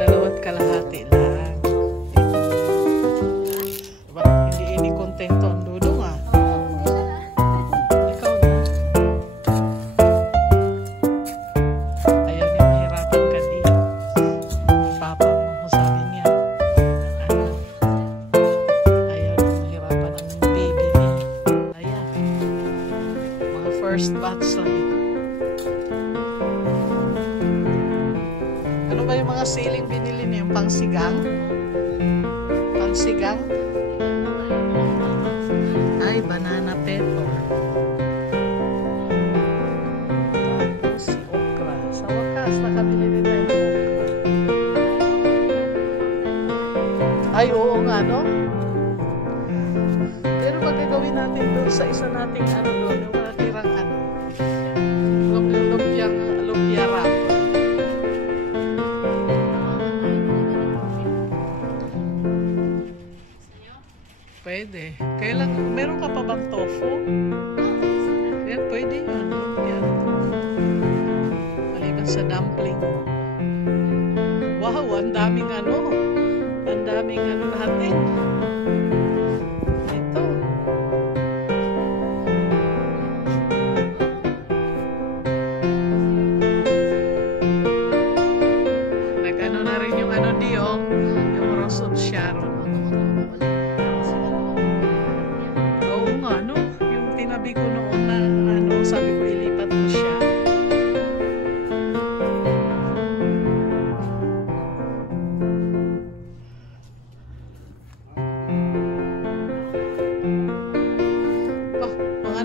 Dalawat kalahati lang. Diba? Hindi kontento ang dudong ah. Ikaw na. Ayaw niya mahirapan ka di. Papa mo, sabi niya. Ano? Ayaw niya mahirapan ang baby niya. Ayan. Mga first batch lang. Ano ba yung mga siling binili niyo? Yung pangsigang? Pangsigang? Ay, banana pepper. Tapos si okra. Sa wakas, nakabili din tayo ng okra. Ay, oo nga, no? Pero magagawin natin doon sa isa nating ano doon, yung natirang ano. Lumpia wrap. Pwede. Kailan, meron ka pa bang tofu? Yan, pwede yun. Yan. Maliban sa dumpling mo. Wow, ang daming ano. Ang daming ano natin. Ito. Nag-ano na rin yung ano diyo. Yung Rose of Sharon. Tinabi ko noon na ano, sabi ko ilipat mo siya. Oh, mga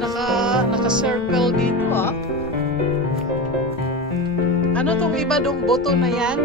naka-circle dito ah. Ano tong iba dong boto na yan?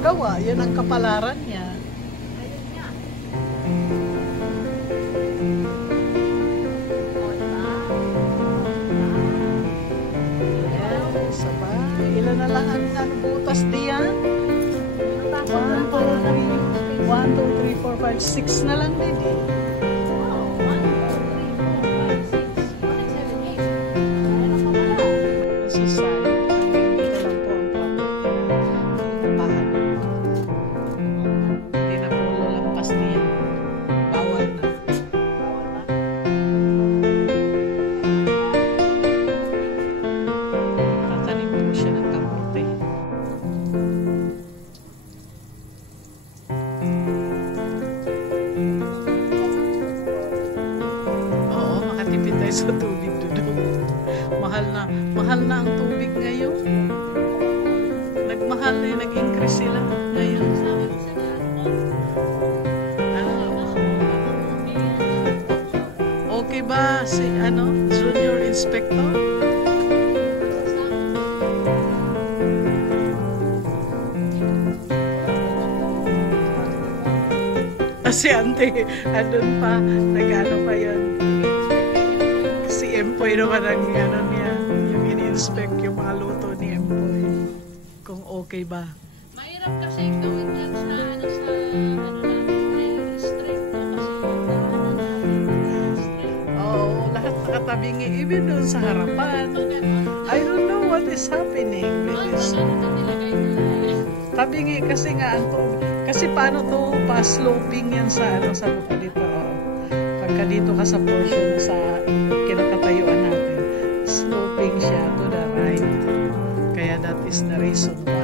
magawa. Yan ang kapalaran niya. Ayun nga. Ayan, sabay. Ilan na lang ang butas diyan? 1, 2, 3, 4, 5, 6 na lang din eh. Sa side, dito lang po ang property na bahan. Hindi na po lalampas niya. Bawal na. Tatanim po siya ng kamote. Oo, makatipid tayo sa tubig doon. Mahal na ang tubig ngayon. Nagmahal na, nag-increase sila ngayon. Okay ba si junior inspector? Si ante, andun pa, nag-ano pa yun. Si Empoy naman ang niya, yung in-inspect yung mga luto ni Empoy. Kung okay ba. Mahirap kasi gawin yan sa natin, straight na kasi yung daanan natin, straight. Oo, lahat nakatabingi, even doon sa harapan. I don't know what is happening with this. Tabingi kasi nga ang tubig. Kasi paano to pa-sloping yan sa sa buka dito. Oh. Pagka dito ka sa portion sa kinakatayuan natin, sloping siya to the right. Kaya that is the reason why.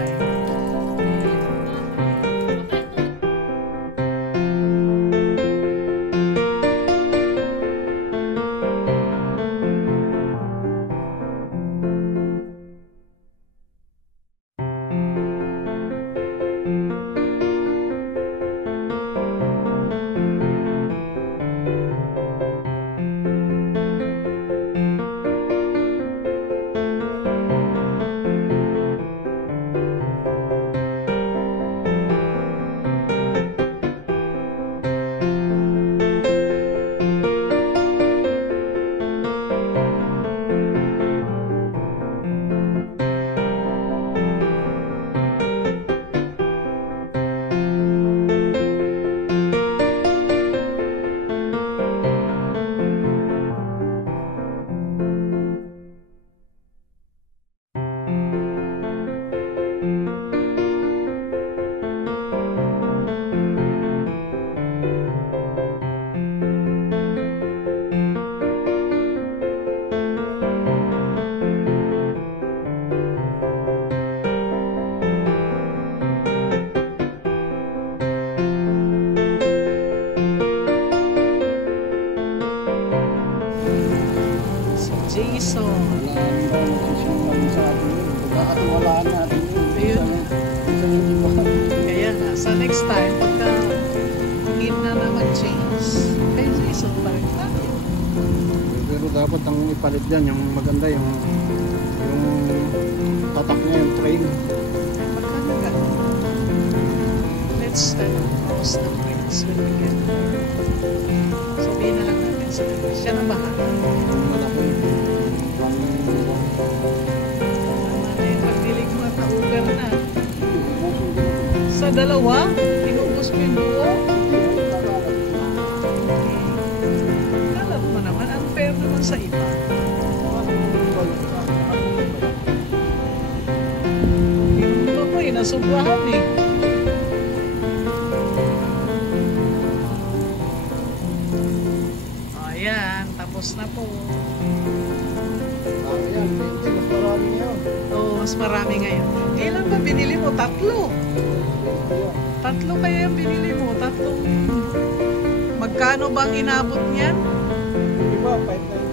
Jason. Ayun. Kaya nga, sa next time, pagka need na mag-change, kay Jason pa rin tayo. Pero dapat ang ipalit dyan, yung maganda, yung tatak niya, yung frame. Magkano ka? Let's post the price when we get there. Sabihin na lang natin sa kanya. Siya na bahala. Pagdilig mo at naugar na. Sa dalawa, inubos mo yung buo. Alam mo naman, unfair naman sa iba. Yung iba po, nasubrahan eh. Ayan, tapos na po. Ayan, mas marami ngayon. Oo, mas marami ngayon. Ilan ba binili mo? 3. 3 kaya yung binili mo? 3. Magkano bang inabot niyan? Di ba, 5